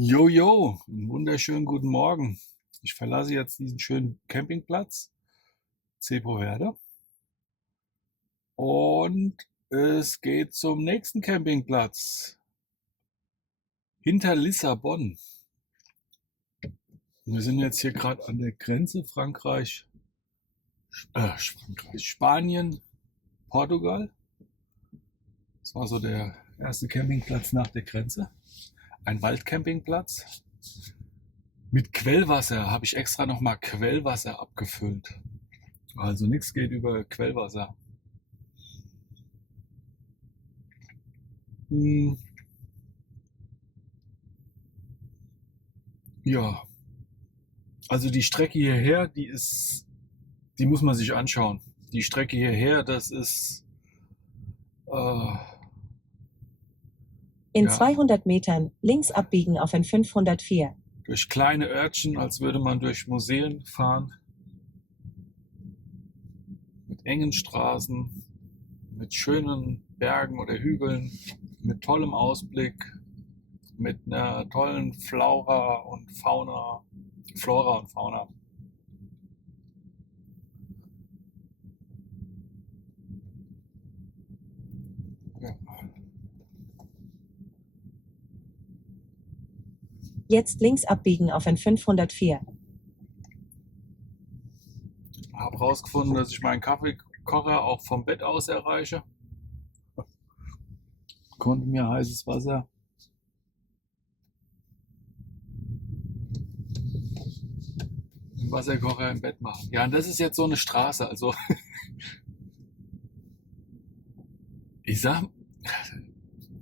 Jojo, einen wunderschönen guten Morgen. Ich verlasse jetzt diesen schönen Campingplatz, Cepo Verde, und es geht zum nächsten Campingplatz, hinter Lissabon. Wir sind jetzt hier gerade an der Grenze Spanien, Portugal. Das war so der erste Campingplatz nach der Grenze. Ein Waldcampingplatz mit Quellwasser. Habe ich extra nochmal Quellwasser abgefüllt. Also nichts geht über Quellwasser. Hm, ja, also die Strecke hierher, die muss man sich anschauen. Die Strecke hierher, das ist, äh, In ja, 200 Metern links abbiegen auf N504. durch kleine Örtchen, als würde man durch Museen fahren, mit engen Straßen, mit schönen Bergen oder Hügeln, mit tollem Ausblick, mit einer tollen Flora und Fauna. Ja. Jetzt links abbiegen auf N504. Habe herausgefunden, dass ich meinen Kaffeekocher auch vom Bett aus erreiche. Konnte mir heißes Wasser im Wasserkocher im Bett machen. Ja, und das ist jetzt so eine Straße. Also ich sag,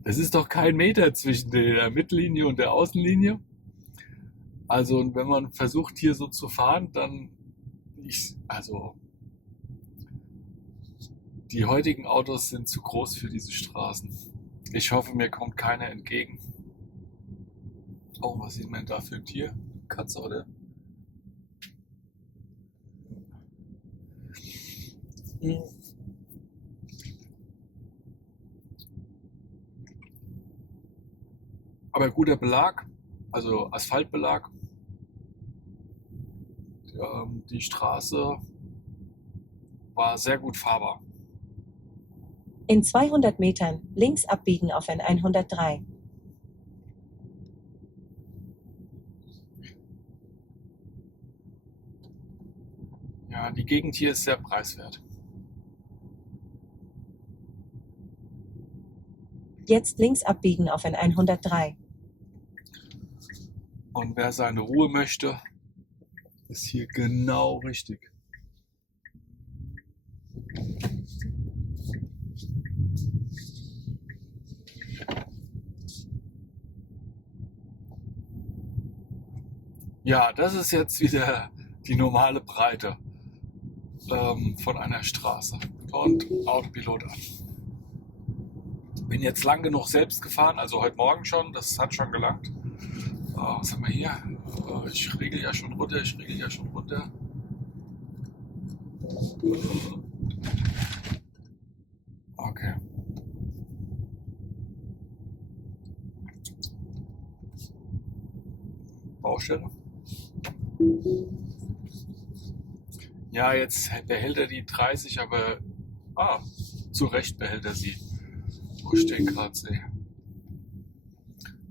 es ist doch kein Meter zwischen der Mittellinie und der Außenlinie. Also und wenn man versucht hier so zu fahren, dann also die heutigen Autos sind zu groß für diese Straßen. Ich hoffe, mir kommt keiner entgegen. Oh, was sieht man da für ein Tier? Katze, oder? Hm. Aber guter Belag, also Asphaltbelag. Die Straße war sehr gut fahrbar. In 200 Metern links abbiegen auf N103. Ja, die Gegend hier ist sehr preiswert. Jetzt links abbiegen auf N103. Und wer seine Ruhe möchte, ist hier genau richtig. Ja, das ist jetzt wieder die normale Breite von einer Straße. Und Autopilot an. Bin jetzt lang genug selbst gefahren, also heute Morgen schon, das hat schon gelangt. Was haben wir hier? Ich regel ja schon runter. Okay. Baustelle. Ja, jetzt behält er die 30, aber zu Recht behält er sie, wo ich den gerade sehe.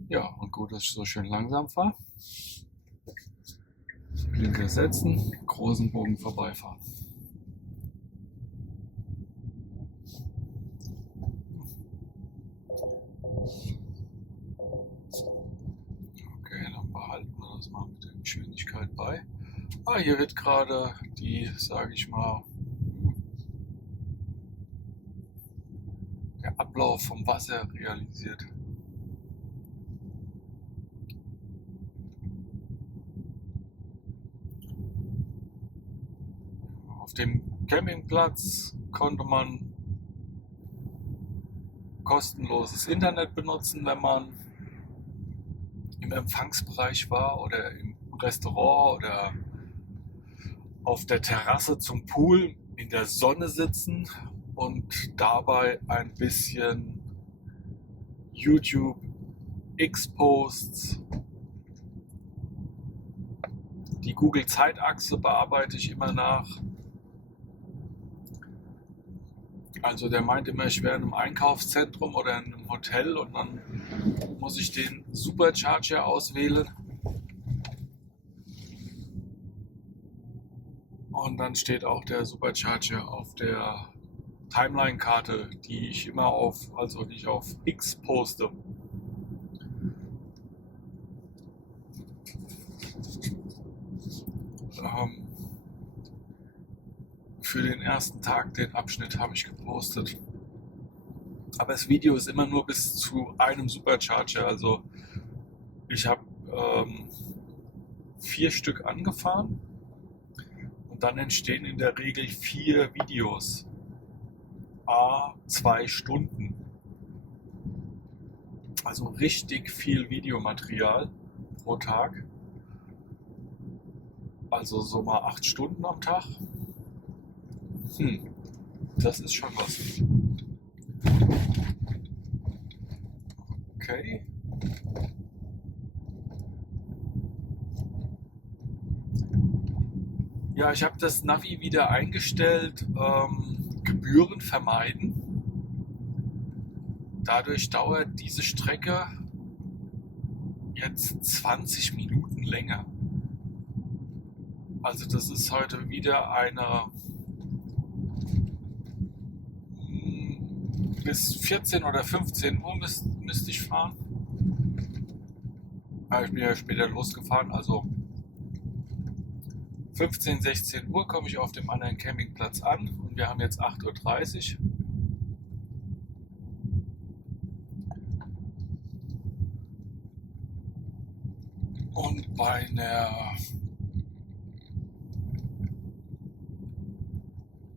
Ja, und gut, dass ich so schön langsam fahre. Blinker setzen, großen Bogen vorbeifahren. Okay, dann behalten wir das mal mit der Geschwindigkeit bei. Hier wird gerade die, sage ich mal, der Ablauf vom Wasser realisiert. Auf dem Campingplatz konnte man kostenloses Internet benutzen, wenn man im Empfangsbereich war oder im Restaurant oder auf der Terrasse zum Pool in der Sonne sitzen und dabei ein bisschen YouTube X-Posts Die Google-Zeitachse bearbeite ich immer nach. Also der meint immer, ich wäre in einem Einkaufszentrum oder in einem Hotel und dann muss ich den Supercharger auswählen. Und dann steht auch der Supercharger auf der Timeline-Karte, die ich immer die ich auf X poste. Für den ersten Tag, den Abschnitt habe ich gepostet. Aber das Video ist immer nur bis zu einem Supercharger. Also ich habe 4 Stück angefahren und dann entstehen in der Regel 4 Videos. 2 Stunden. Also richtig viel Videomaterial pro Tag. Also so mal 8 Stunden am Tag. Das ist schon was. Okay. Ja, ich habe das Navi wieder eingestellt. Gebühren vermeiden. Dadurch dauert diese Strecke jetzt 20 Minuten länger. Also das ist heute wieder eine bis 14 oder 15 Uhr müsste ich fahren. Ich bin ja später losgefahren, also 15, 16 Uhr komme ich auf dem anderen Campingplatz an und wir haben jetzt 8:30 Uhr. Und bei einer,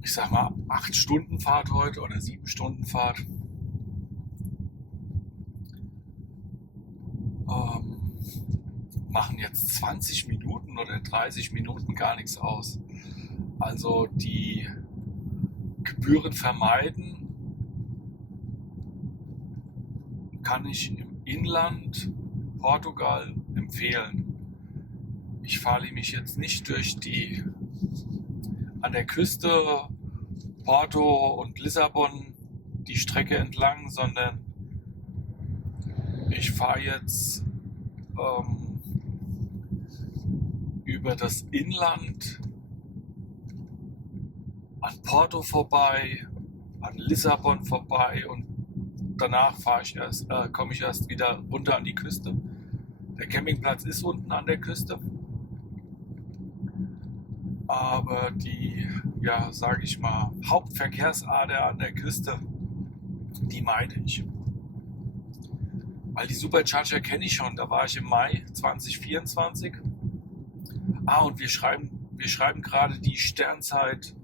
ich sag mal, 8-Stunden-Fahrt heute oder 7-Stunden-Fahrt machen jetzt 20 Minuten oder 30 Minuten gar nichts aus. Also die Gebühren vermeiden kann ich im Inland Portugal empfehlen. Ich fahre nämlich jetzt nicht an der Küste Porto und Lissabon die Strecke entlang, sondern ich fahre jetzt über das Inland an Porto vorbei, an Lissabon vorbei und danach komme ich erst wieder runter an die Küste. Der Campingplatz ist unten an der Küste, aber die, ja, sage ich mal, Hauptverkehrsader an der Küste, die meide ich. Weil die Supercharger kenne ich schon, da war ich im Mai 2024. Und wir schreiben gerade die Sternzeit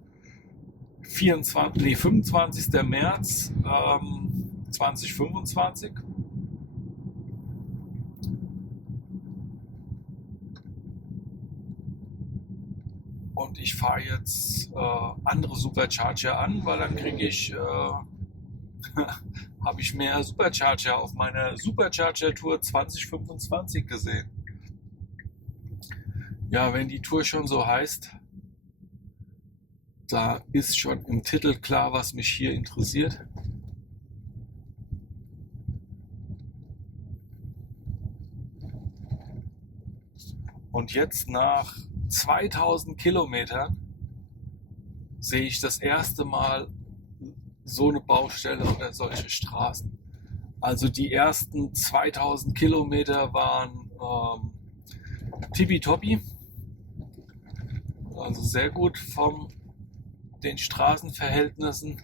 25. März 2025. Und ich fahre jetzt andere Supercharger an, weil dann habe ich mehr Supercharger auf meiner Supercharger-Tour 2025 gesehen. Ja, wenn die Tour schon so heißt, da ist schon im Titel klar, was mich hier interessiert. Und jetzt nach 2000 Kilometern sehe ich das erste Mal so eine Baustelle oder solche Straßen. Also die ersten 2000 Kilometer waren tippitoppi, also sehr gut von den Straßenverhältnissen.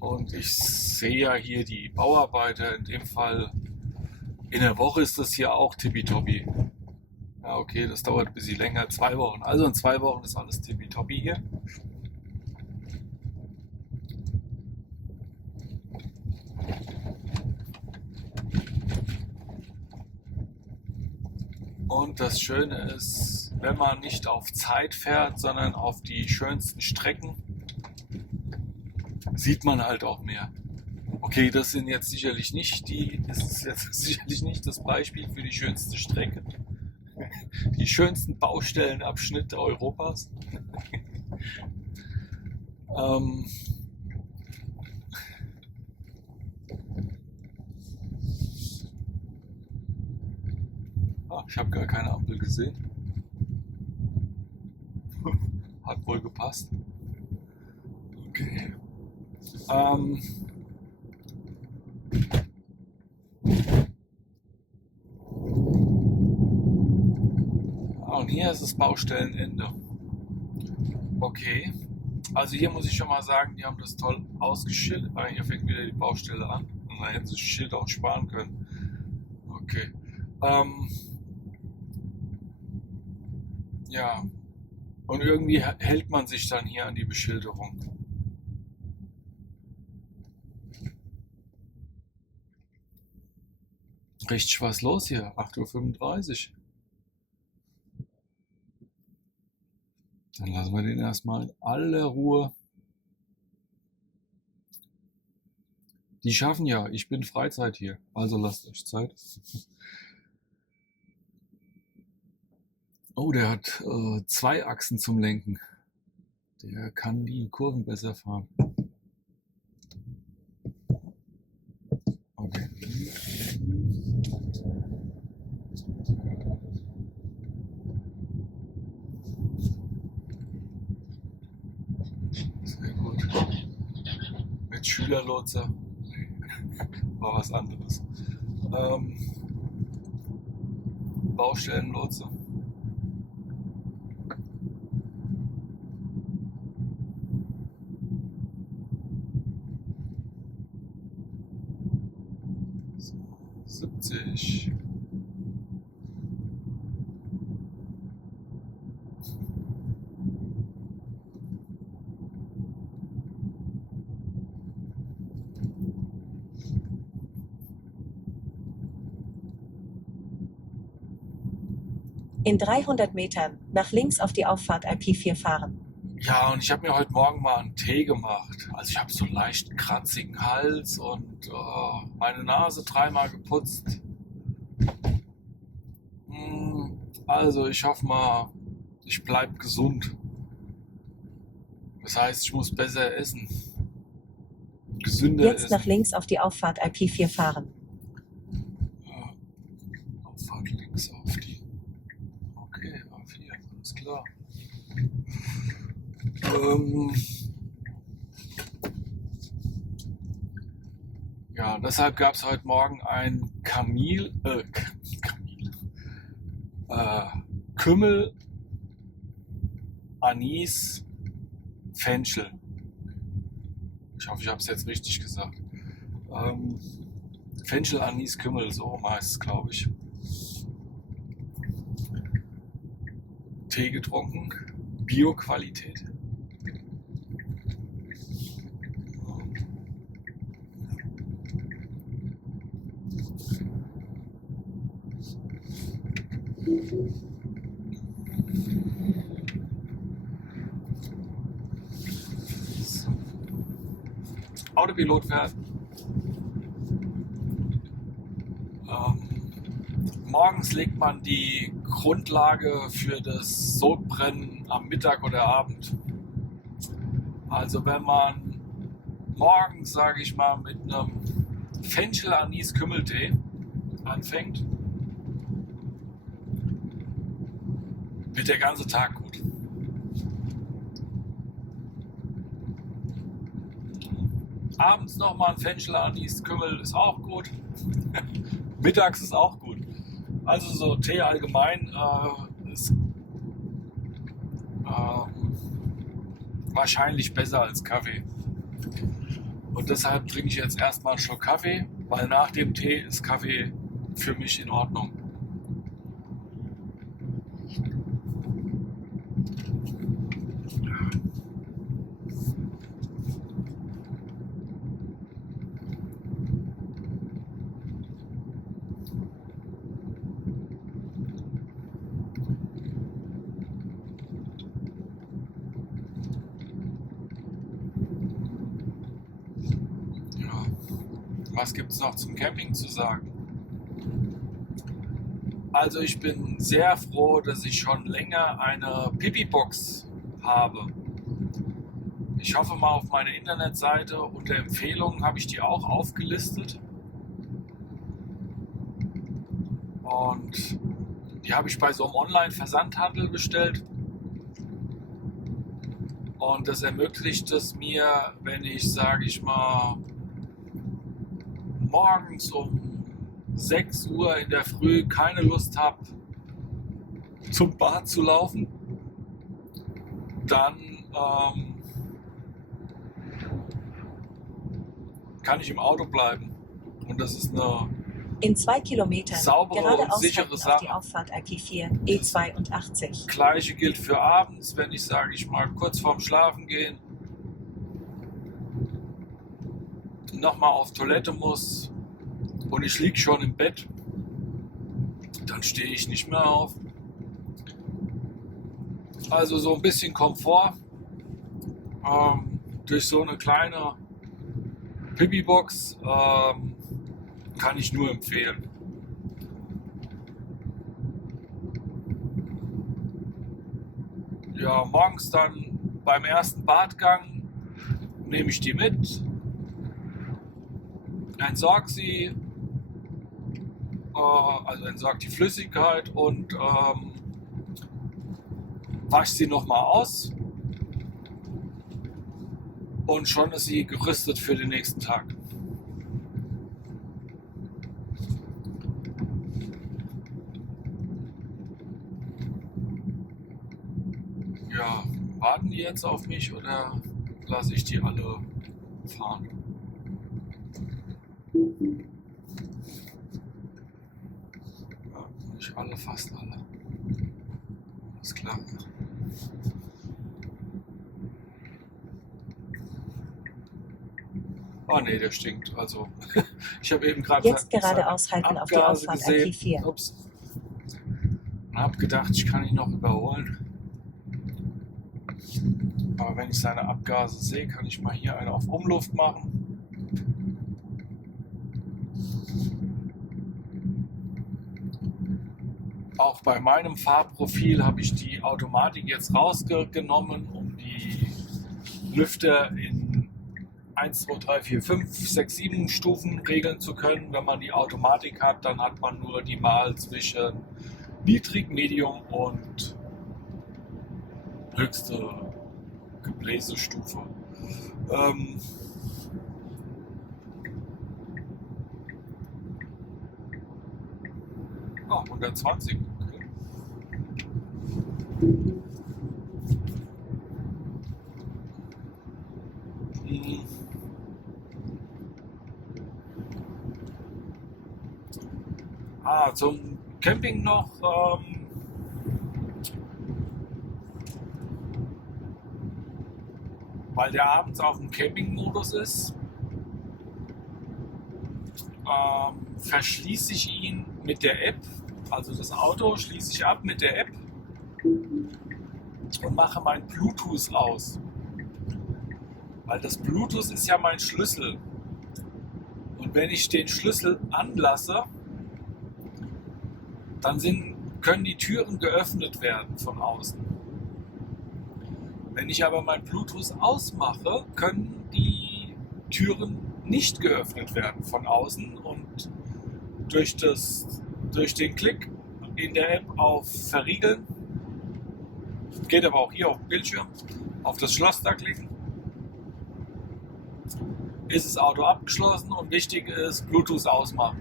Und ich sehe ja hier die Bauarbeiter, in dem Fall in der Woche ist das hier auch tippitoppi. Ja, okay, das dauert ein bisschen länger, 2 Wochen. Also in 2 Wochen ist alles tippitoppi hier. Und das Schöne ist, wenn man nicht auf Zeit fährt, sondern auf die schönsten Strecken, sieht man halt auch mehr. Okay, das ist jetzt sicherlich nicht das Beispiel für die schönste Strecke. Die schönsten Baustellenabschnitte Europas. ähm, ich habe gar keine Ampel gesehen. Hat wohl gepasst. Okay. Und hier ist das Baustellenende. Okay. Also hier muss ich schon mal sagen, die haben das toll ausgeschildert. Aber hier fängt wieder die Baustelle an. Und da hätten sie das Schild auch sparen können. Okay. Ja. Und irgendwie hält man sich dann hier an die Beschilderung. Richtig was los hier. 8:35 Uhr. Dann lassen wir den erstmal in aller Ruhe. Die schaffen ja. Ich bin Freizeit hier. Also lasst euch Zeit. Oh, der hat 2 Achsen zum Lenken. Der kann die Kurven besser fahren. Okay. Sehr gut. Mit Schülerlotse war was anderes. Baustellenlotse. So, 70. In 300 Metern nach links auf die Auffahrt IP4 fahren. Ja, und ich habe mir heute Morgen mal einen Tee gemacht. Also ich habe so einen leicht kratzigen Hals und meine Nase 3-mal geputzt. Also ich hoffe mal, ich bleibe gesund. Das heißt, ich muss besser essen. Gesünder Jetzt essen. nach links auf die Auffahrt IP4 fahren. Ja, Auffahrt links auf die. Okay, A4, alles klar. Ja, deshalb gab es heute Morgen ein Kümmel, Anis, Fenchel. Ich hoffe, ich habe es jetzt richtig gesagt. Fenchel, Anis, Kümmel, so heißt es, glaube ich. Tee getrunken, Bio-Qualität. Autopilot fährt. Morgens legt man die Grundlage für das Sodbrennen am Mittag oder Abend. Also wenn man morgens, sage ich mal, mit einem Fenchel-Anis-Kümmeltee anfängt, wird der ganze Tag gut. Abends nochmal ein Fenchel-Anis-Kümmel ist auch gut. Mittags ist auch gut. Also so Tee allgemein ist wahrscheinlich besser als Kaffee. Und deshalb trinke ich jetzt erstmal einen Schluck Kaffee, weil nach dem Tee ist Kaffee für mich in Ordnung. Was gibt es noch zum Camping zu sagen? Also ich bin sehr froh, dass ich schon länger eine Pipi-Box habe. Ich hoffe mal, auf meiner Internetseite unter Empfehlungen habe ich die auch aufgelistet. Und die habe ich bei so einem Online-Versandhandel bestellt. Und das ermöglicht es mir, wenn ich, sage ich mal, morgens um 6 Uhr in der Früh keine Lust habe, zum Bad zu laufen, dann kann ich im Auto bleiben. Und das ist eine In 2 Kilometern saubere und geradeaus sichere halten auf Sache. die Auffahrt IP4 E82. Gleiche gilt für abends, wenn ich, sage ich mal, kurz vorm Schlafen gehen nochmal auf Toilette muss und ich liege schon im Bett, dann stehe ich nicht mehr auf. Also so ein bisschen Komfort durch so eine kleine Pipi-Box kann ich nur empfehlen. Ja, morgens dann beim ersten Badgang nehme ich die mit, entsorge sie, also entsorge die Flüssigkeit und wasche sie nochmal aus und schon ist sie gerüstet für den nächsten Tag. Ja, warten die jetzt auf mich oder lasse ich die alle fahren? Ja, nicht alle, fast alle. Alles klar. Oh ne, der stinkt. Also, ich habe eben gerade Jetzt geradeaus halten auf die Auffahrt gesehen. IP4. Ups. Und habe gedacht, ich kann ihn noch überholen. Aber wenn ich seine Abgase sehe, kann ich mal hier eine auf Umluft machen. Auch bei meinem Fahrprofil habe ich die Automatik jetzt rausgenommen, um die Lüfter in 1, 2, 3, 4, 5, 6, 7 Stufen regeln zu können. Wenn man die Automatik hat, dann hat man nur die Wahl zwischen niedrig, medium und höchste Gebläsestufe. 120. Okay. Zum Camping noch. Weil der abends auch im Camping-Modus ist, verschließe ich ihn mit der App. Also das Auto schließe ich ab mit der App und mache mein Bluetooth aus. Weil das Bluetooth ist ja mein Schlüssel. Und wenn ich den Schlüssel anlasse, dann können die Türen geöffnet werden von außen. Wenn ich aber mein Bluetooth ausmache, können die Türen nicht geöffnet werden von außen und durch den Klick in der App auf Verriegeln, geht aber auch hier auf dem Bildschirm, auf das Schloss da klicken, ist das Auto abgeschlossen und wichtig ist Bluetooth ausmachen.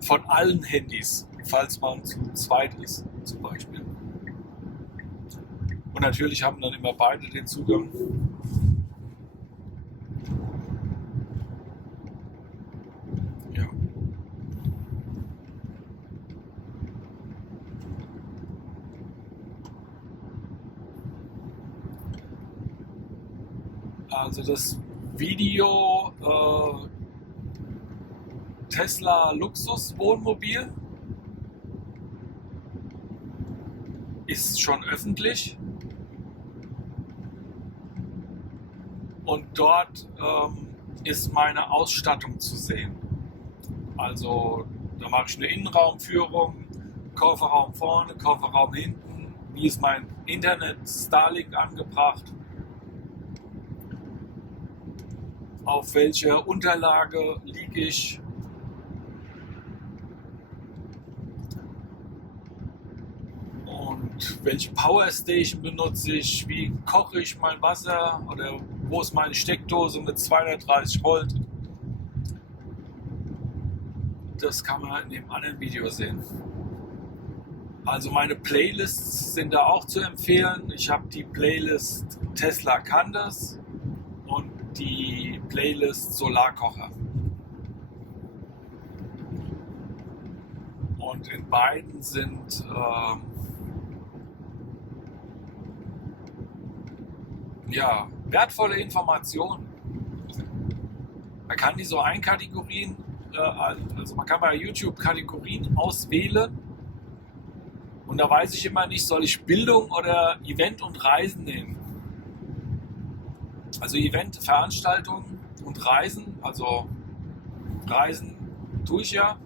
Von allen Handys, falls man zu zweit ist zum Beispiel. Und natürlich haben dann immer beide den Zugang. Ja. Also das Video Tesla Luxus Wohnmobil ist schon öffentlich. Und dort ist meine Ausstattung zu sehen. Also Da mache ich eine Innenraumführung, Kofferraum vorne, Kofferraum hinten. Wie ist mein Internet, Starlink angebracht? Auf welcher Unterlage liege ich? Und welche Powerstation benutze ich? Wie koche ich mein Wasser? Oder wo ist meine Steckdose mit 230 Volt? Das kann man in dem anderen Video sehen. Also meine Playlists sind da auch zu empfehlen. Ich habe die Playlist Tesla kann das und die Playlist Solarkocher. Und in beiden sind wertvolle Informationen. Man kann die so einkategorien, also man kann bei YouTube Kategorien auswählen und da weiß ich immer nicht, soll ich Bildung oder Event und Reisen nehmen. Also Event, Veranstaltungen und Reisen, also Reisen tue ich ja,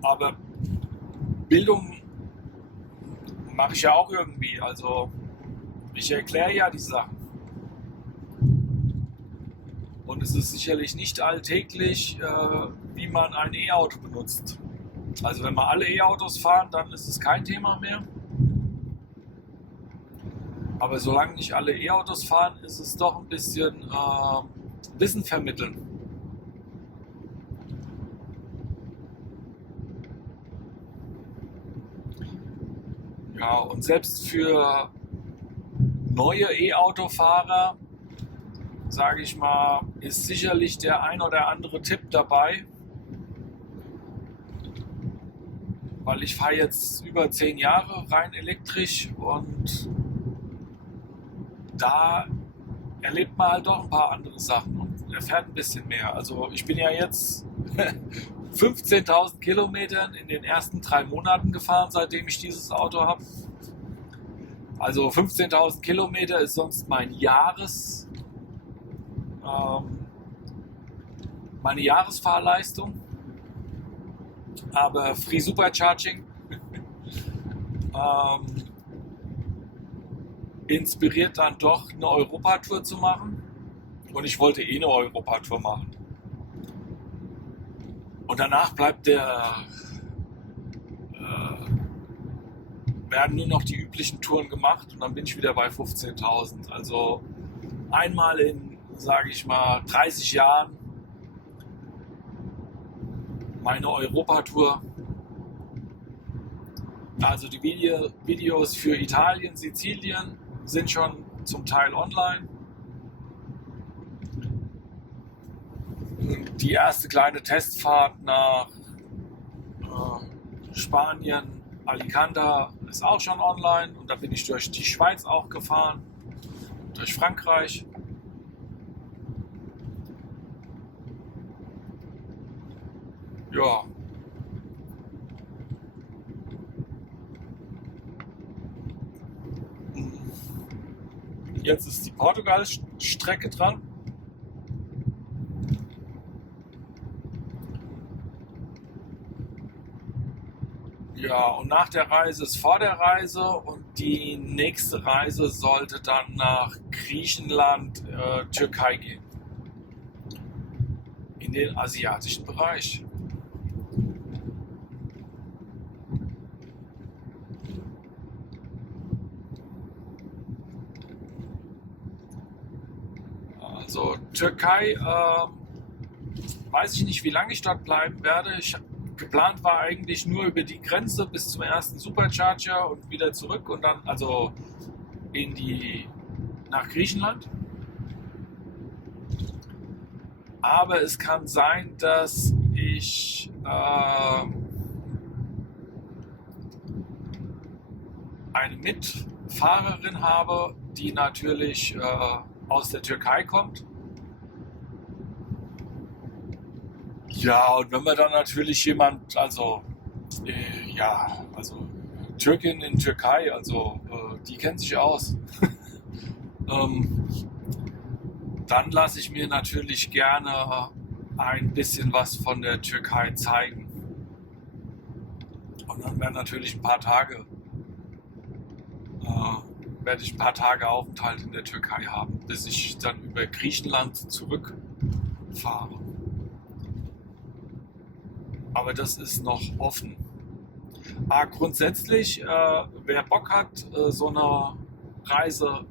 aber Bildung mache ich ja auch irgendwie, also ich erkläre ja die Sachen. Und es ist sicherlich nicht alltäglich, wie man ein E-Auto benutzt. Also wenn wir alle E-Autos fahren, dann ist es kein Thema mehr. Aber solange nicht alle E-Autos fahren, ist es doch ein bisschen Wissen vermitteln. Ja, und selbst für neue E-Auto-Fahrer, sage ich mal, ist sicherlich der ein oder andere Tipp dabei. Weil ich fahre jetzt über 10 Jahre rein elektrisch und da erlebt man halt doch ein paar andere Sachen und erfährt ein bisschen mehr. Also ich bin ja jetzt 15.000 Kilometern in den ersten 3 Monaten gefahren, seitdem ich dieses Auto habe. Also 15.000 Kilometer ist sonst meine Jahresfahrleistung. Aber Free Supercharging inspiriert dann doch eine Europatour zu machen. Und ich wollte eine Europatour machen. Und danach werden nur noch die üblichen Touren gemacht und dann bin ich wieder bei 15.000. Also einmal in, sage ich mal, 30 Jahren meine Europatour. Also die Videos für Italien, Sizilien sind schon zum Teil online. Die erste kleine Testfahrt nach Spanien, Alicante, ist auch schon online. Und da bin ich durch die Schweiz auch gefahren, durch Frankreich. Ja. Jetzt ist die Portugal-Strecke dran. Ja, und nach der Reise ist vor der Reise und die nächste Reise sollte dann nach Griechenland, Türkei gehen. In den asiatischen Bereich. Also Türkei, weiß ich nicht, wie lange ich dort bleiben werde. Geplant war eigentlich nur über die Grenze bis zum ersten Supercharger und wieder zurück und dann also nach Griechenland. Aber es kann sein, dass ich eine Mitfahrerin habe, die natürlich aus der Türkei kommt. Ja, und wenn man dann natürlich Türkin in Türkei, also die kennt sich aus. Dann lasse ich mir natürlich gerne ein bisschen was von der Türkei zeigen. Und dann werden natürlich ein paar Tage werde ich ein paar Tage Aufenthalt in der Türkei haben, bis ich dann über Griechenland zurückfahre. Aber das ist noch offen. Grundsätzlich, wer Bock hat, so eine Reise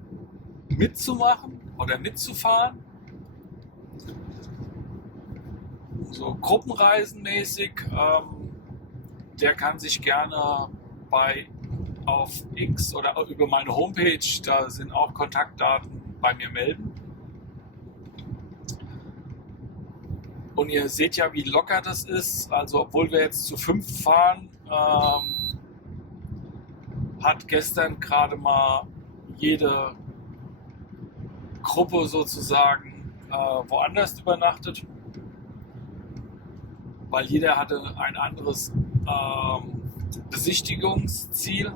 mitzumachen oder mitzufahren, so gruppenreisenmäßig, der kann sich gerne auf X oder über meine Homepage, da sind auch Kontaktdaten, bei mir melden. Und ihr seht ja, wie locker das ist. Also obwohl wir jetzt zu 5 fahren, hat gestern gerade mal jede Gruppe sozusagen woanders übernachtet, weil jeder hatte ein anderes Besichtigungsziel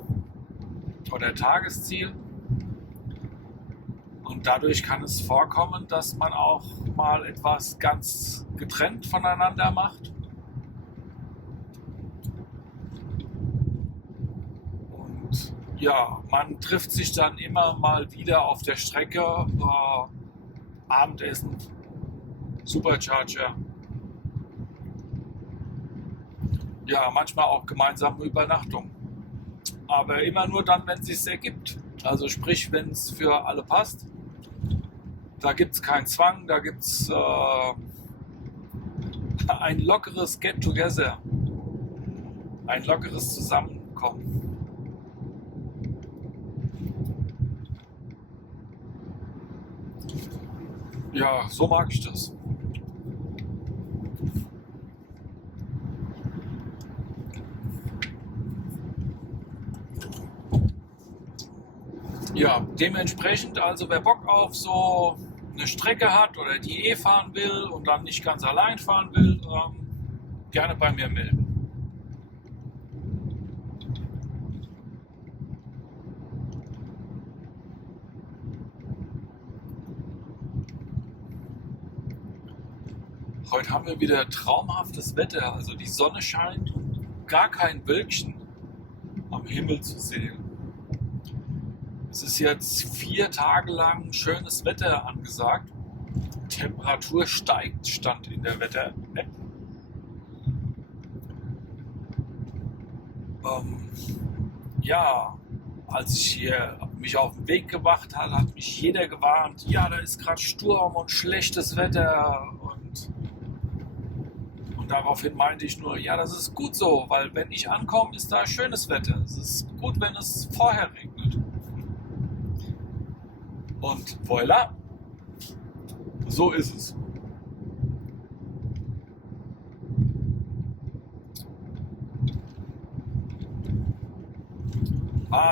oder Tagesziel. Und dadurch kann es vorkommen, dass man auch mal etwas ganz getrennt voneinander macht. Und ja, man trifft sich dann immer mal wieder auf der Strecke, Abendessen, Supercharger. Ja, manchmal auch gemeinsame Übernachtung. Aber immer nur dann, wenn es sich ergibt. Also sprich, wenn es für alle passt. Da gibt es keinen Zwang, da gibt es ein lockeres Get-Together. Ein lockeres Zusammenkommen. Ja, so mag ich das. Ja, dementsprechend, also wer Bock auf so eine Strecke hat oder die fahren will und dann nicht ganz allein fahren will, gerne bei mir melden. Heute haben wir wieder traumhaftes Wetter, also die Sonne scheint und gar kein Wölkchen am Himmel zu sehen. Es ist jetzt 4 Tage lang schönes Wetter angesagt. Temperatur steigt, stand in der Wetter-App. Ja, als ich hier mich auf den Weg gemacht habe, hat mich jeder gewarnt, ja, da ist gerade Sturm und schlechtes Wetter. Und daraufhin meinte ich nur, ja, das ist gut so, weil wenn ich ankomme, ist da schönes Wetter. Es ist gut, wenn es vorher regnet. Und voilà, so ist es.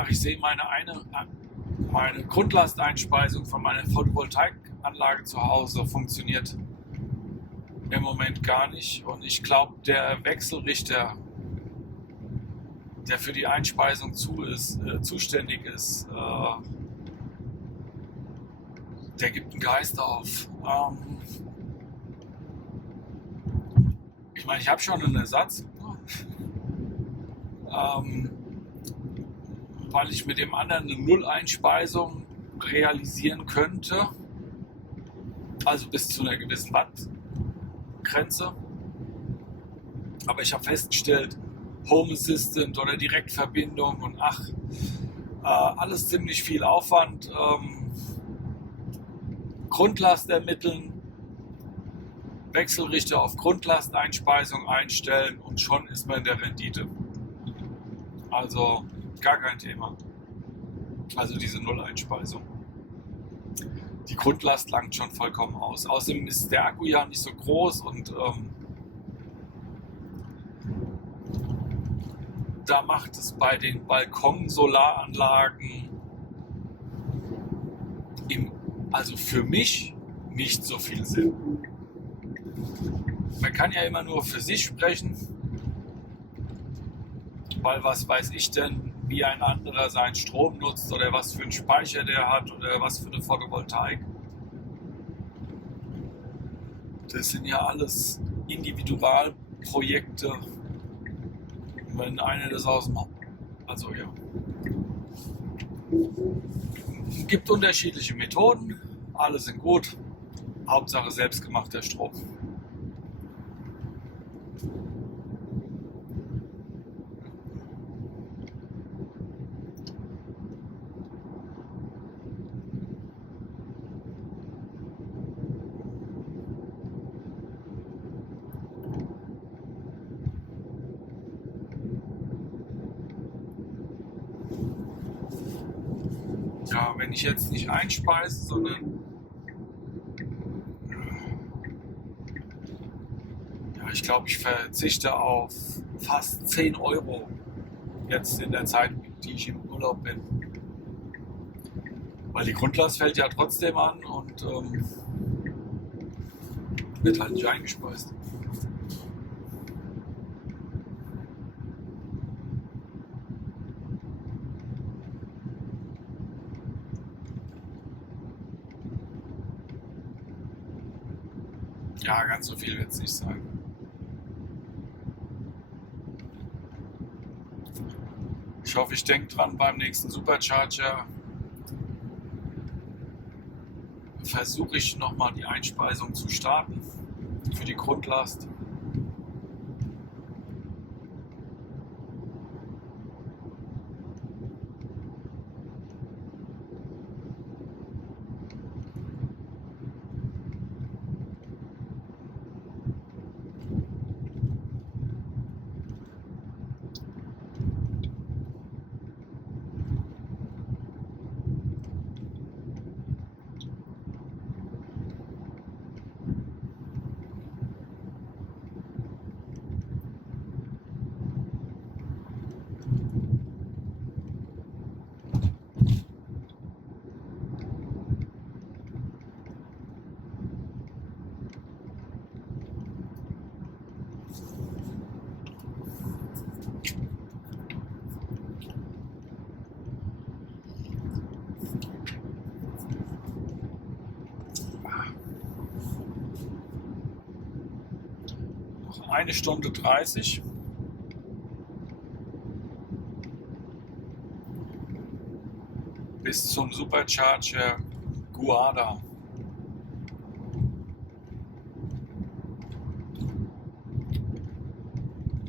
Ich sehe meine Grundlasteinspeisung von meiner Photovoltaikanlage zu Hause funktioniert im Moment gar nicht. Und ich glaube, der Wechselrichter, der für die Einspeisung zuständig ist, der gibt einen Geist auf. Ich meine, ich habe schon einen Ersatz, weil ich mit dem anderen eine Null-Einspeisung realisieren könnte, also bis zu einer gewissen Wattgrenze. Aber ich habe festgestellt, Home Assistant oder Direktverbindung und alles ziemlich viel Aufwand. Grundlast ermitteln, Wechselrichter auf Grundlasteinspeisung einstellen und schon ist man in der Rendite. Also gar kein Thema. Also diese Null-Einspeisung. Die Grundlast langt schon vollkommen aus. Außerdem ist der Akku ja nicht so groß und da macht es bei den Balkonsolaranlagen also für mich nicht so viel Sinn. Man kann ja immer nur für sich sprechen, weil was weiß ich denn, wie ein anderer seinen Strom nutzt oder was für einen Speicher der hat oder was für eine Photovoltaik. Das sind ja alles Individualprojekte. Wenn einer das aus dem... Also ja. Es gibt unterschiedliche Methoden. Alle sind gut. Hauptsache selbstgemachter Strom. Ja, wenn ich jetzt nicht einspeise, sondern ja, ich glaube, ich verzichte auf fast 10 Euro jetzt in der Zeit, die ich im Urlaub bin. Weil die Grundlast fällt ja trotzdem an und wird halt nicht eingespeist. Ja, ganz so viel wird es nicht sein. Ich hoffe, ich denke dran, beim nächsten Supercharger versuche ich nochmal die Einspeisung zu starten für die Grundlast. Noch 1 Stunde 30. Bis zum Supercharger Guada.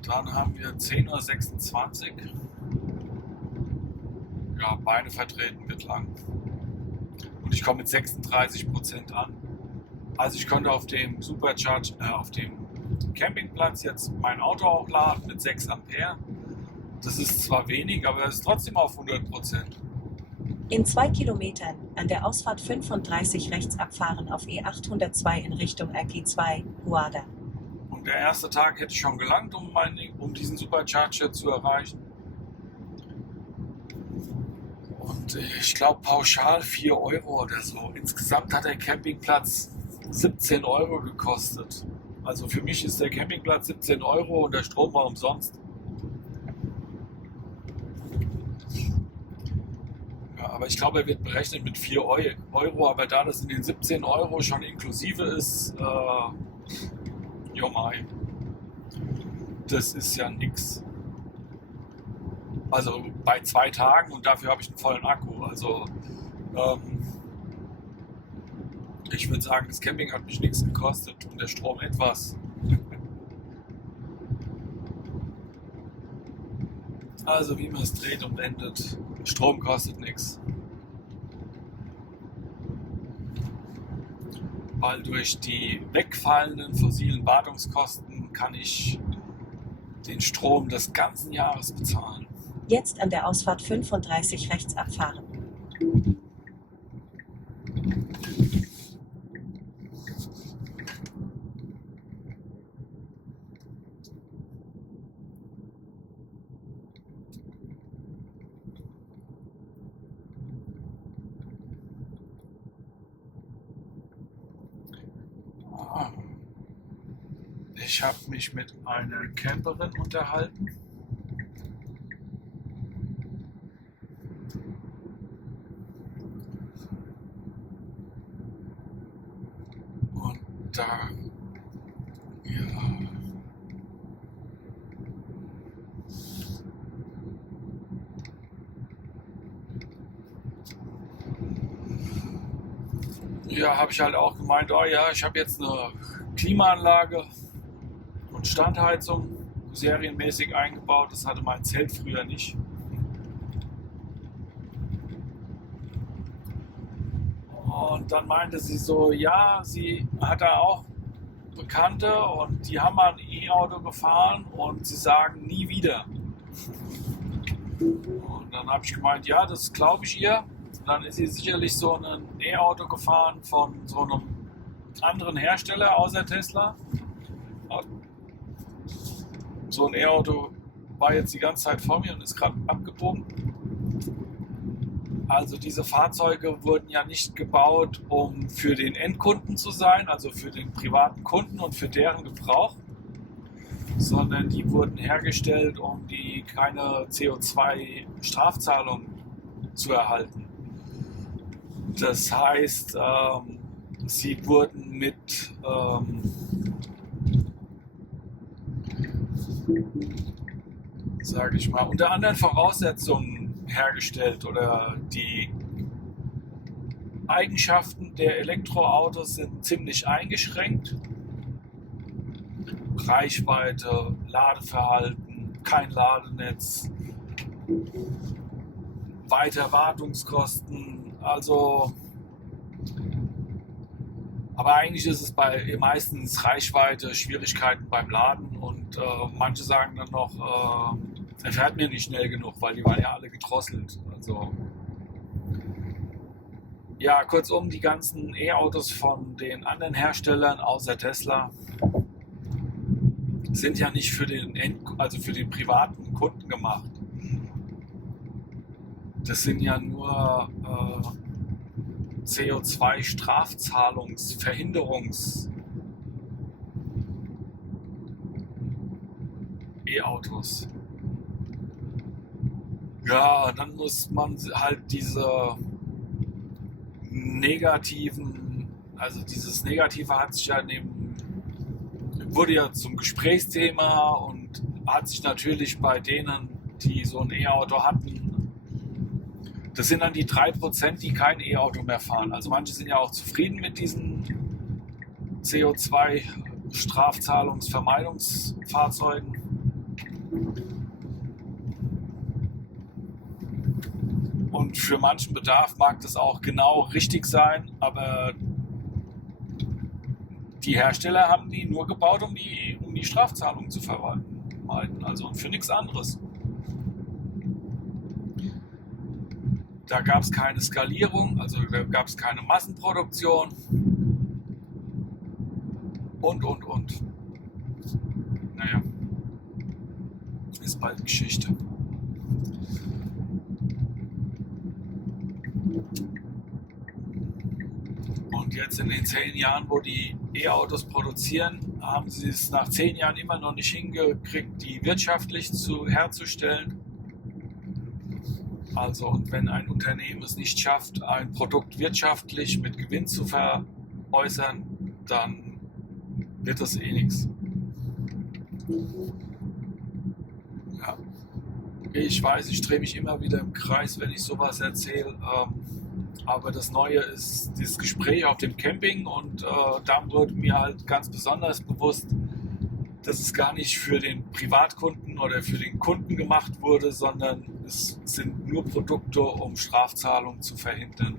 Dann haben wir 10:26 Uhr. Ja, Beine vertreten wird lang. Und ich komme mit 36% an. Also ich konnte auf dem auf dem Campingplatz jetzt mein Auto auch laden mit 6 Ampere. Das ist zwar wenig, aber es ist trotzdem auf 100%. In 2 Kilometern an der Ausfahrt 35 rechts abfahren auf E802 in Richtung RP2, Guada. Und der erste Tag hätte schon gelangt, um diesen Supercharger zu erreichen. Und ich glaube pauschal 4 Euro oder so. Insgesamt hat der Campingplatz 17 Euro gekostet. Also für mich ist der Campingplatz 17 Euro und der Strom war umsonst. Ja, aber ich glaube, er wird berechnet mit 4 Euro. Aber da das in den 17 Euro schon inklusive ist, jo mai, das ist ja nix. Also bei 2 Tagen und dafür habe ich einen vollen Akku. Also ich würde sagen, das Camping hat mich nichts gekostet und der Strom etwas. Also wie man es dreht und wendet, Strom kostet nichts. Weil durch die wegfallenden fossilen Wartungskosten kann ich den Strom des ganzen Jahres bezahlen. Jetzt an der Ausfahrt 35 rechts abfahren. Ich habe mich mit einer Camperin unterhalten. Und da ja, habe ich halt auch gemeint, oh ja, ich habe jetzt eine Klimaanlage und Standheizung serienmäßig eingebaut. Das hatte mein Zelt früher nicht. Und dann meinte sie so, ja, sie hat da auch Bekannte und die haben mal ein E-Auto gefahren und sie sagen nie wieder. Und dann habe ich gemeint, ja, das glaube ich ihr. Und dann ist sie sicherlich so ein E-Auto gefahren von so einem anderen Hersteller außer Tesla. So ein E-Auto war jetzt die ganze Zeit vor mir und ist gerade abgebogen. Also diese Fahrzeuge wurden ja nicht gebaut, um für den Endkunden zu sein, also für den privaten Kunden und für deren Gebrauch, sondern die wurden hergestellt, um die keine CO2-Strafzahlung zu erhalten. Das heißt, sie wurden mit sage ich mal, unter anderen Voraussetzungen hergestellt oder die Eigenschaften der Elektroautos sind ziemlich eingeschränkt. Reichweite, Ladeverhalten, kein Ladenetz, weiter Wartungskosten, also aber eigentlich ist es bei meistens Reichweite, Schwierigkeiten beim Laden und manche sagen dann noch, er fährt mir nicht schnell genug, weil die waren ja alle gedrosselt. Also ja, kurzum, die ganzen E-Autos von den anderen Herstellern außer Tesla sind ja nicht für den also für den privaten Kunden gemacht. Das sind ja nur CO2-Strafzahlungsverhinderungs E-Autos. Ja, dann muss man halt diese negativen, also dieses Negative hat sich ja wurde ja zum Gesprächsthema und hat sich natürlich bei denen, die so ein E-Auto hatten, das sind dann die 3%, die kein E-Auto mehr fahren. Also manche sind ja auch zufrieden mit diesen CO2-Strafzahlungsvermeidungsfahrzeugen. Und für manchen Bedarf mag das auch genau richtig sein, aber die Hersteller haben die nur gebaut, um die Strafzahlungen zu vermeiden, also für nichts anderes. Da gab es keine Skalierung, also da gab es keine Massenproduktion und. Naja, ist bald Geschichte. Und jetzt in den 10 Jahren, wo die E-Autos produzieren, haben sie es nach 10 Jahren immer noch nicht hingekriegt, die wirtschaftlich herzustellen. Also, und wenn ein Unternehmen es nicht schafft, ein Produkt wirtschaftlich mit Gewinn zu veräußern, dann wird das eh nichts. Ja. Ich weiß, ich drehe mich immer wieder im Kreis, wenn ich sowas erzähle. Aber das Neue ist dieses Gespräch auf dem Camping und da wurde mir halt ganz besonders bewusst, dass es gar nicht für den Privatkunden oder für den Kunden gemacht wurde, sondern es sind nur Produkte, um Strafzahlungen zu verhindern.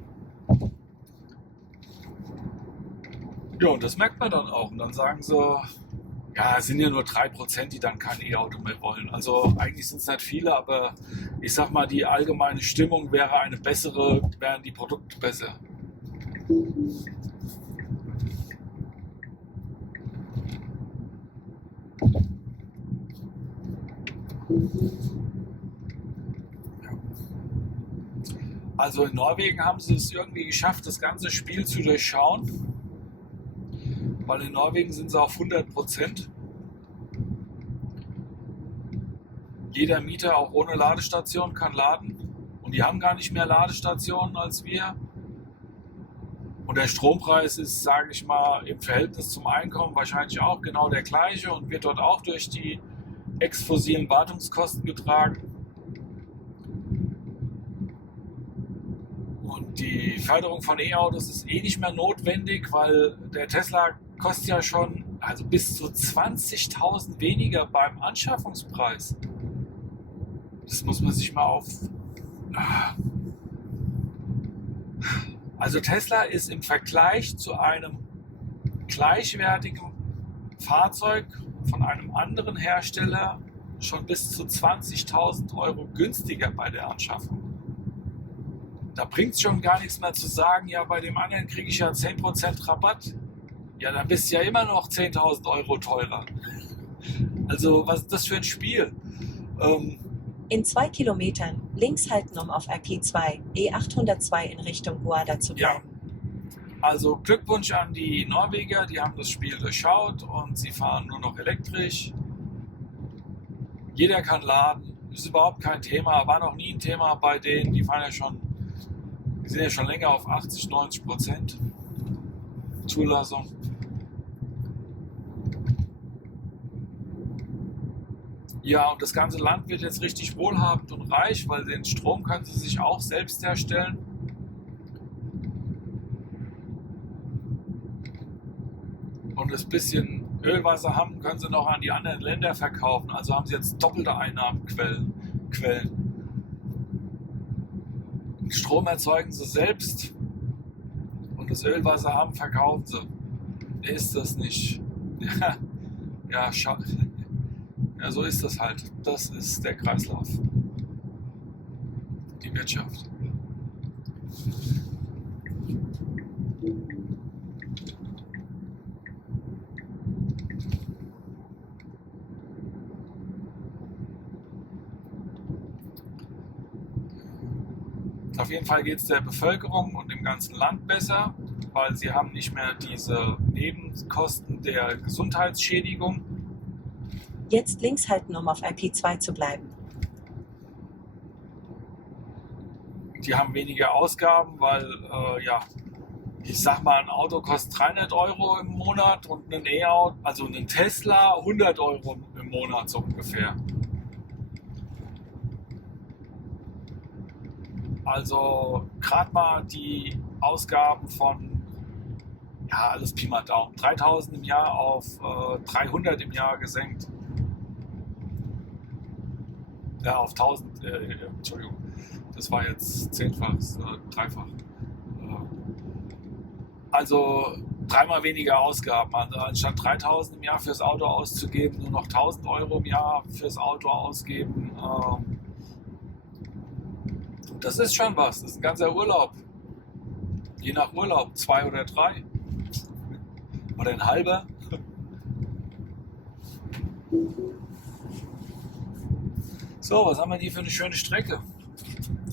Ja, und das merkt man dann auch. Und dann sagen sie, ja, es sind ja nur 3%, die dann kein E-Auto mehr wollen. Also eigentlich sind es nicht viele, aber ich sag mal, die allgemeine Stimmung wäre eine bessere, wären die Produkte besser. Also in Norwegen haben sie es irgendwie geschafft, das ganze Spiel zu durchschauen. Weil in Norwegen sind sie auf 100%. Jeder Mieter, auch ohne Ladestation, kann laden. Und die haben gar nicht mehr Ladestationen als wir. Und der Strompreis ist, sage ich mal, im Verhältnis zum Einkommen wahrscheinlich auch genau der gleiche und wird dort auch durch die ex-fossilen Wartungskosten getragen. Und Die Förderung von E-Autos ist eh nicht mehr notwendig, weil der Tesla kostet ja schon also bis zu 20.000 weniger beim Anschaffungspreis. Das muss man sich mal auf... Also Tesla ist im Vergleich zu einem gleichwertigen Fahrzeug von einem anderen Hersteller schon bis zu 20.000 Euro günstiger bei der Anschaffung. Da bringt es schon gar nichts mehr zu sagen, ja, bei dem anderen kriege ich ja 10% Rabatt. Ja, dann bist du ja immer noch 10.000 Euro teurer. Also, was ist das für ein Spiel? In 2 Kilometern links halten, um auf RP2, E802 in Richtung Guarda zu Ja, bleiben. also Glückwunsch an die Norweger, die haben das Spiel durchschaut und sie fahren nur noch elektrisch. Jeder kann laden, ist überhaupt kein Thema, war noch nie ein Thema bei denen, die fahren ja schon. Wir sind ja schon länger auf 80-90% Zulassung. Ja, und das ganze Land wird jetzt richtig wohlhabend und reich, weil den Strom können sie sich auch selbst herstellen. Und das bisschen Ölwasser haben, können sie noch an die anderen Länder verkaufen. Also haben sie jetzt doppelte Einnahmenquellen. Den Strom erzeugen sie selbst und das Ölwasser haben, verkaufen sie. Ist das nicht? Ja, ja, so ist das halt. Das ist der Kreislauf. Die Wirtschaft. Auf jeden Fall geht es der Bevölkerung und dem ganzen Land besser, weil sie haben nicht mehr diese Nebenkosten der Gesundheitsschädigung. Jetzt links halten, um auf RP2 zu bleiben. Die haben weniger Ausgaben, weil, ja, ich sag mal, ein Auto kostet 300 Euro im Monat und ein E-Auto, also ein Tesla 100 Euro im Monat so ungefähr. Also gerade mal die Ausgaben von, ja, alles Pi mal Daumen, 3.000 im Jahr auf 300 im Jahr gesenkt. Ja, auf 1.000, Entschuldigung, das war jetzt zehnfach, dreifach. Also dreimal weniger Ausgaben. Also anstatt 3.000 im Jahr fürs Auto auszugeben, nur noch 1.000 Euro im Jahr fürs Auto ausgeben. Das ist schon was. Das ist ein ganzer Urlaub. Je nach Urlaub, 2 oder 3. Oder ein halber. So, was haben wir hier für eine schöne Strecke?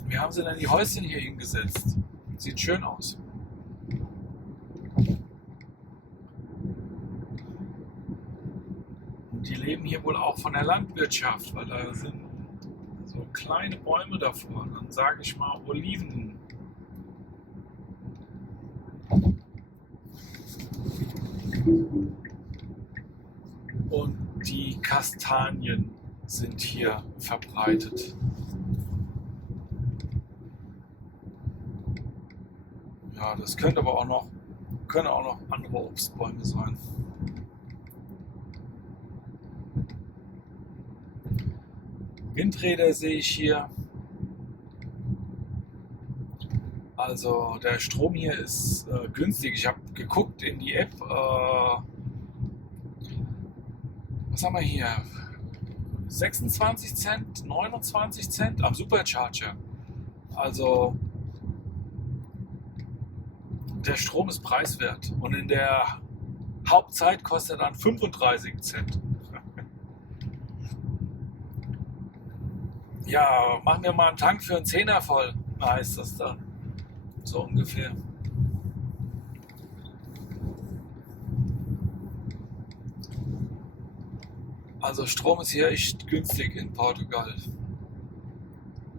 Wie haben sie denn die Häuschen hier hingesetzt? Sieht schön aus. Und die leben hier wohl auch von der Landwirtschaft, weil da sind so kleine Bäume davor. Dann sage ich mal Oliven. Und die Kastanien sind hier verbreitet. Ja, das könnte aber auch noch, können auch noch andere Obstbäume sein. Windräder sehe ich hier. Also der Strom hier ist günstig. Ich habe geguckt in die App. Was haben wir hier? 26 Cent, 29 Cent am Supercharger. Also der Strom ist preiswert. Und in der Hauptzeit kostet er dann 35 Cent. Ja, machen wir mal einen Tank für einen Zehner voll, heißt das dann. So ungefähr. Also Strom ist hier echt günstig in Portugal.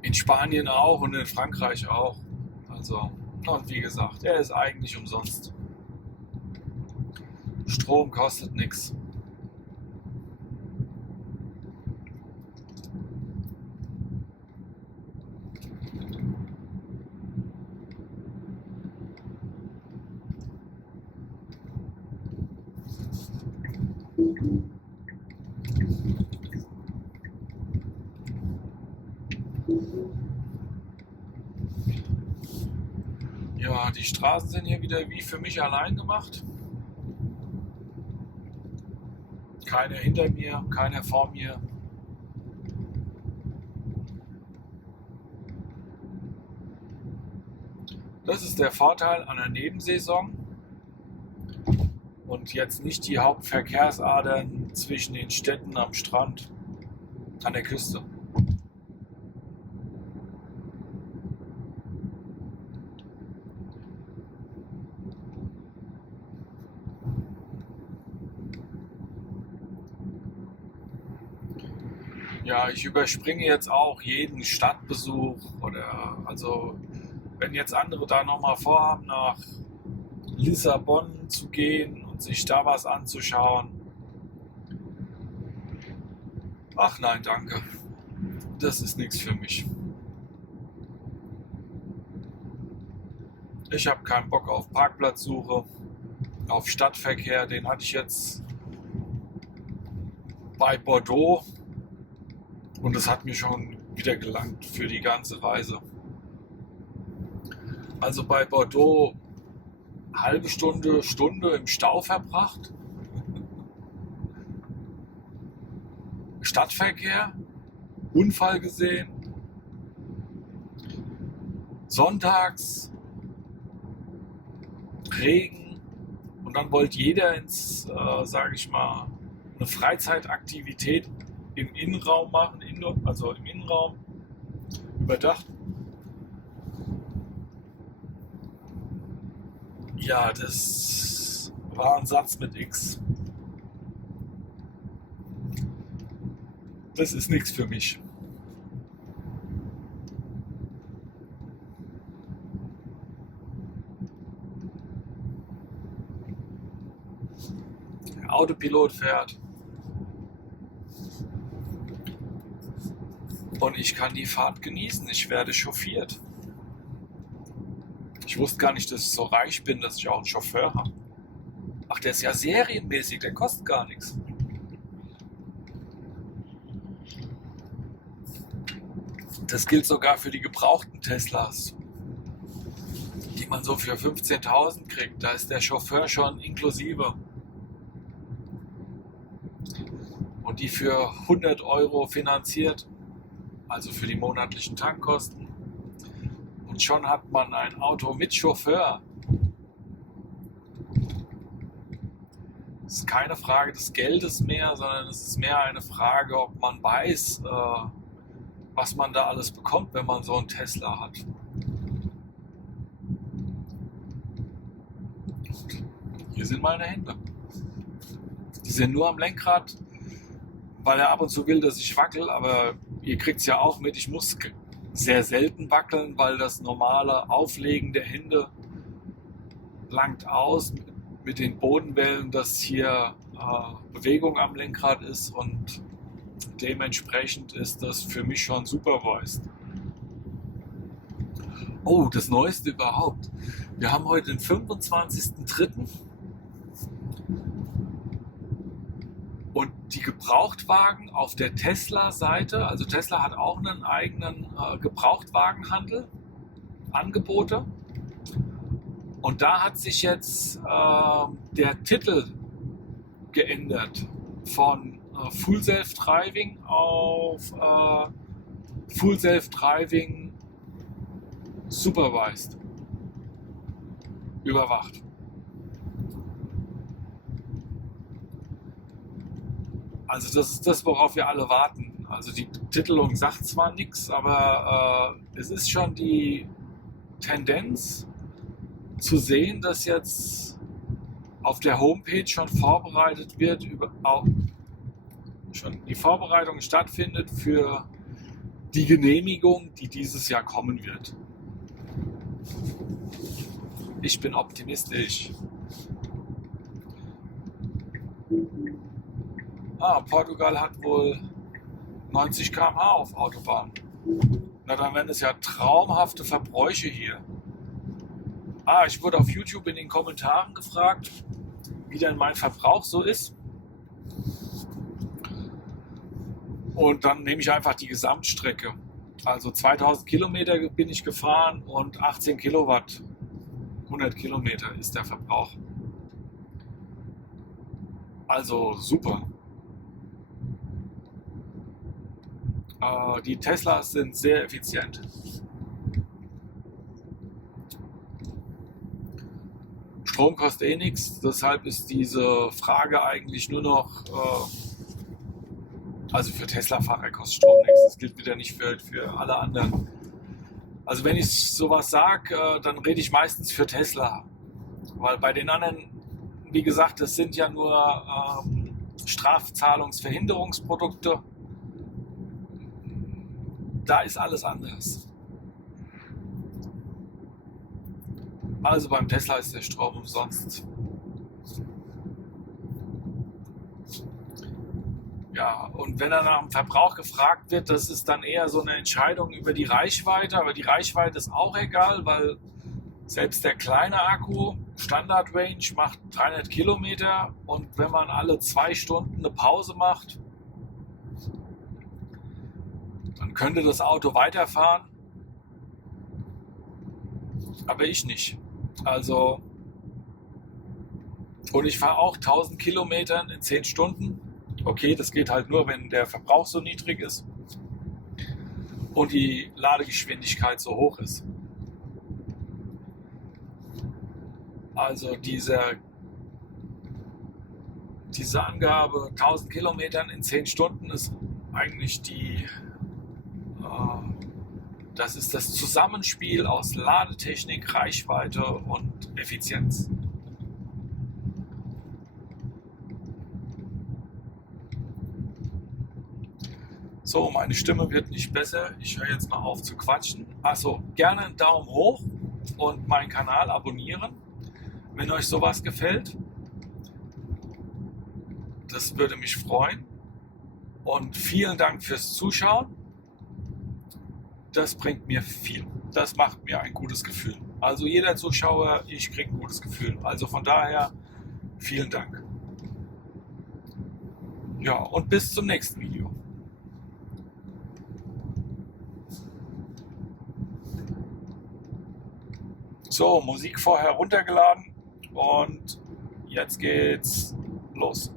In Spanien auch und in Frankreich auch. Also, und wie gesagt, er ist eigentlich umsonst. Strom kostet nichts. Ja, die Straßen sind hier wieder wie für mich allein gemacht. Keiner hinter mir, keiner vor mir. Das ist der Vorteil an der Nebensaison und jetzt nicht die Hauptverkehrsadern zwischen den Städten am Strand, an der Küste. Ja, ich überspringe jetzt auch jeden Stadtbesuch oder also wenn jetzt andere da nochmal vorhaben, nach Lissabon zu gehen und sich da was anzuschauen. Ach nein, danke. Das ist nichts für mich. Ich habe keinen Bock auf Parkplatzsuche, auf Stadtverkehr. Den hatte ich jetzt bei Bordeaux und das hat mir schon wieder gelangt für die ganze Reise. Also bei Bordeaux halbe Stunde, Stunde im Stau verbracht. Stadtverkehr, Unfall gesehen. Sonntags Regen und dann wollte jeder ins, sage ich mal, eine Freizeitaktivität im Innenraum machen, also im Innenraum überdacht. Ja, das war ein Satz mit X. Das ist nichts für mich. Der Autopilot fährt und ich kann die Fahrt genießen. Ich werde chauffiert. Ich wusste gar nicht, dass ich so reich bin, dass ich auch einen Chauffeur habe. Ach, der ist ja serienmäßig, der kostet gar nichts. Das gilt sogar für die gebrauchten Teslas, die man so für 15.000 kriegt. Da ist der Chauffeur schon inklusive. Und die für 100 Euro finanziert, also für die monatlichen Tankkosten. Und schon hat man ein Auto mit Chauffeur. Es ist keine Frage des Geldes mehr, sondern es ist mehr eine Frage, ob man weiß, was man da alles bekommt, wenn man so einen Tesla hat. Hier sind meine Hände. Die sind nur am Lenkrad, weil er ab und zu will, dass ich wackel, aber ihr kriegt es ja auch mit, ich muss sehr selten wackeln, weil das normale Auflegen der Hände langt aus mit den Bodenwellen, dass hier Bewegung am Lenkrad ist und dementsprechend ist das für mich schon supervised. Oh, das Neueste überhaupt. Wir haben heute den 25.03. Und die Gebrauchtwagen auf der Tesla-Seite, also Tesla hat auch einen eigenen Gebrauchtwagenhandel, Angebote. Und da hat sich jetzt der Titel geändert von Full Self-Driving auf Full Self-Driving Supervised, überwacht. Also das ist das, worauf wir alle warten. Also die Titelung sagt zwar nichts, aber es ist schon die Tendenz zu sehen, dass jetzt auf der Homepage schon vorbereitet wird, schon die Vorbereitung stattfindet für die Genehmigung, die dieses Jahr kommen wird. Ich bin optimistisch. Portugal hat wohl 90 km/h auf Autobahn. Na, dann wären es ja traumhafte Verbräuche hier. Ich wurde auf YouTube in den Kommentaren gefragt, wie denn mein Verbrauch so ist. Und dann nehme ich einfach die Gesamtstrecke. Also 2000 Kilometer bin ich gefahren und 18 Kilowatt, 100 Kilometer ist der Verbrauch. Also super. Die Teslas sind sehr effizient. Strom kostet eh nichts, deshalb ist diese Frage eigentlich nur noch, also für Tesla-Fahrer kostet Strom nichts, das gilt wieder nicht für alle anderen. Also wenn ich sowas sage, dann rede ich meistens für Tesla, weil bei den anderen, wie gesagt, das sind ja nur Strafzahlungsverhinderungsprodukte, da ist alles anders. Also beim Tesla ist der Strom umsonst. Ja, und wenn er nach dem Verbrauch gefragt wird, das ist dann eher so eine Entscheidung über die Reichweite, aber die Reichweite ist auch egal, weil selbst der kleine Akku, Standard Range, macht 300 Kilometer und wenn man alle 2 Stunden eine Pause macht, dann könnte das Auto weiterfahren, aber ich nicht. Also, und ich fahre auch 1000 Kilometern in 10 Stunden. Okay, das geht halt nur, wenn der Verbrauch so niedrig ist und die Ladegeschwindigkeit so hoch ist. Also diese Angabe 1000 Kilometern in 10 Stunden ist eigentlich das ist das Zusammenspiel aus Ladetechnik, Reichweite und Effizienz. So, meine Stimme wird nicht besser. Ich höre jetzt mal auf zu quatschen. Also gerne einen Daumen hoch und meinen Kanal abonnieren, wenn euch sowas gefällt. Das würde mich freuen. Und vielen Dank fürs Zuschauen. Das bringt mir viel. Das macht mir ein gutes Gefühl. Also jeder Zuschauer, ich kriege ein gutes Gefühl. Also von daher, vielen Dank. Ja, und bis zum nächsten Video. So, Musik vorher runtergeladen und jetzt geht's los.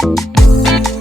Tschüss.